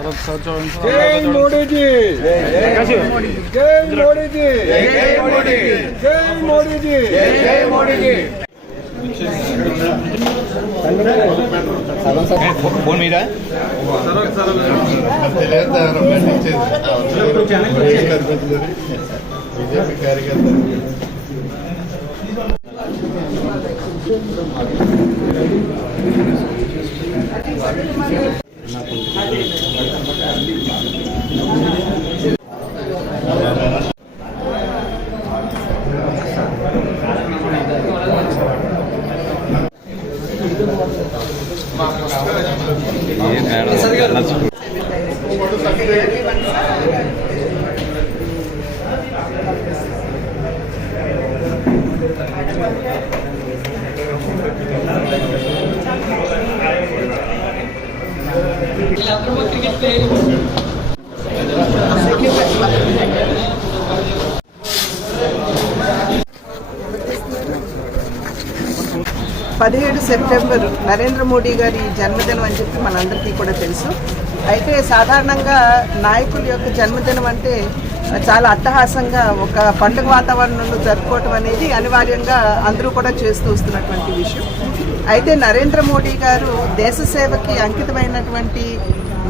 Prakash sir చూడండి sir జై మోడీజీ ప్రకాష్ జై మోడీజీ జై మోడీ జై మోడీజీ జై మోడీజీ ఫోన్ మీద బీజేపీ కార్యకర్త పదిహేడు సెప్టెంబర్ నరేంద్ర మోడీ గారి జన్మదినం అని చెప్పి మనందరికీ కూడా తెలుసు. అయితే సాధారణంగా నాయకుల యొక్క జన్మదినం అంటే చాలా అట్టహాసంగా ఒక పండుగ వాతావరణంలో జరుపుకోవటం అనేది అనివార్యంగా అందరూ కూడా చేస్తూ వస్తున్నటువంటి విషయం. అయితే నరేంద్ర మోడీ గారు దేశ సేవకి అంకితమైనటువంటి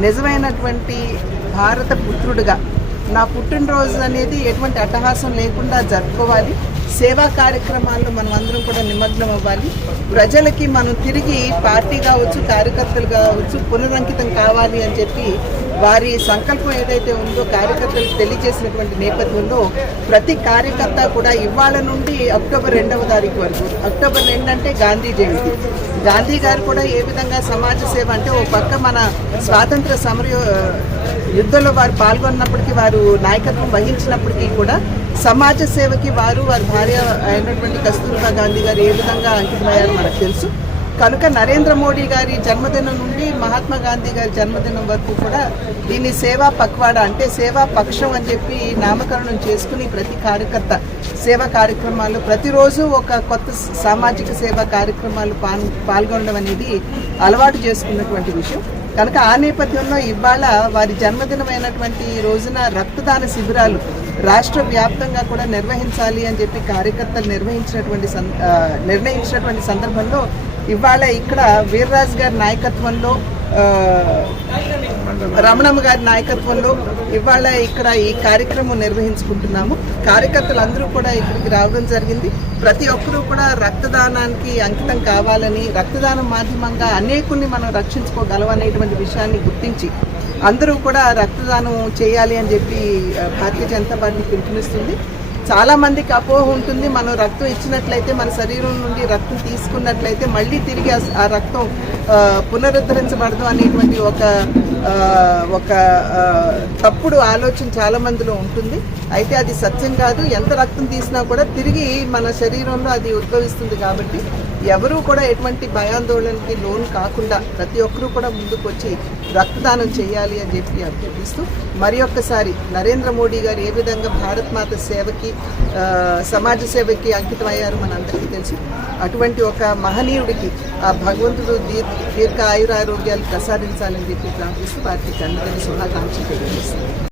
నిజమైనటువంటి భారత పుత్రుడుగా నా పుట్టినరోజు అనేది ఎటువంటి అట్టహాసం లేకుండా జరుపుకోవాలి. సేవా కార్యక్రమాల్లో మనం అందరం కూడా నిమగ్నం అవ్వాలి. ప్రజలకి మనం తిరిగి పార్టీ కావచ్చు కార్యకర్తలు కావచ్చు పునరంకితం కావాలి అని చెప్పి వారి సంకల్పం ఏదైతే ఉందో కార్యకర్తలకు తెలియజేసినటువంటి నేపథ్యంలో ప్రతి కార్యకర్త కూడా ఇవాళ నుండి అక్టోబర్ రెండవ తారీఖు వరకు అక్టోబర్ రెండు అంటే గాంధీ జయంతి. గాంధీ గారు కూడా ఏ విధంగా సమాజ సేవ అంటే ఓ పక్క మన స్వాతంత్ర సమర యుద్ధంలో వారు పాల్గొన్నప్పటికీ వారు నాయకత్వం వహించినప్పటికీ కూడా సమాజ సేవకి వారు వారి భార్య అయినటువంటి కస్తూర్బా గాంధీ గారు ఏ విధంగా అంకితమయ్యారో మనకు తెలుసు. కనుక నరేంద్ర మోడీ గారి జన్మదినం నుండి మహాత్మా గాంధీ గారి జన్మదినం వరకు కూడా దీన్ని సేవా పక్వాడ అంటే సేవా పక్షం అని చెప్పి నామకరణం చేసుకుని ప్రతి కార్యకర్త సేవా కార్యక్రమాలు ప్రతిరోజు ఒక కొత్త సామాజిక సేవా కార్యక్రమాలు పాల్గొనడం అనేది అలవాటు చేసుకున్నటువంటి విషయం. కనుక ఆ నేపథ్యంలో ఇవాళ వారి జన్మదినమైనటువంటి రోజున రక్తదాన శిబిరాలు రాష్ట్ర వ్యాప్తంగా కూడా నిర్వహించాలి అని చెప్పి కార్యకర్తలు నిర్వహించినటువంటి నిర్ణయించినటువంటి సందర్భంలో ఇవాళ ఇక్కడ వీర్రాజ్ గారి నాయకత్వంలో రమణమ్మ గారి నాయకత్వంలో ఇవాళ ఇక్కడ ఈ కార్యక్రమం నిర్వహించుకుంటున్నాము. కార్యకర్తలందరూ కూడా ఇక్కడికి రావడం జరిగింది. ప్రతి ఒక్కరూ కూడా రక్తదానానికి అంకితం కావాలని రక్తదానం మాధ్యమంగా అనేకుల్ని మనం రక్షించుకోగలవనేటువంటి విషయాన్ని గుర్తించి అందరూ కూడా రక్తదానం చేయాలి అని చెప్పి భారతీయ జనతా పార్టీ పిలుపునిస్తుంది. చాలా మందికి అపోహ ఉంటుంది. మనం రక్తం ఇచ్చినట్లయితే మన శరీరం నుండి రక్తం తీసుకున్నట్లయితే మళ్ళీ తిరిగి ఆ- రక్తం పునరుద్ధరించబడదు అనేటువంటి ఒక ఒక తప్పుడు ఆలోచన చాలా మందిలో ఉంటుంది. అయితే అది సత్యం కాదు. ఎంత రక్తం తీసినా కూడా తిరిగి మన శరీరంలో అది ఉద్భవిస్తుంది కాబట్టి ఎవరూ కూడా ఎటువంటి భయాందోళనకి లోను కాకుండా ప్రతి ఒక్కరూ కూడా ముందుకు వచ్చి రక్తదానం చేయాలి అని చెప్పి అభ్యర్థిస్తూ మరి ఒక్కసారి నరేంద్ర మోడీ గారు ఏ విధంగా భారత్ మాత సేవకి సమాజ సేవకి అంకితం అయ్యారు మనందరికీ తెలుసు. అటువంటి ఒక మహనీయుడికి ఆ భగవంతుడు దీర్ దీర్ఘ ఆయురారోగ్యాలు ప్రసాదించాలని చెప్పి ప్రార్థిస్తూ వారికి జన్మదిన శుభాకాంక్షలు తెలియజేస్తారు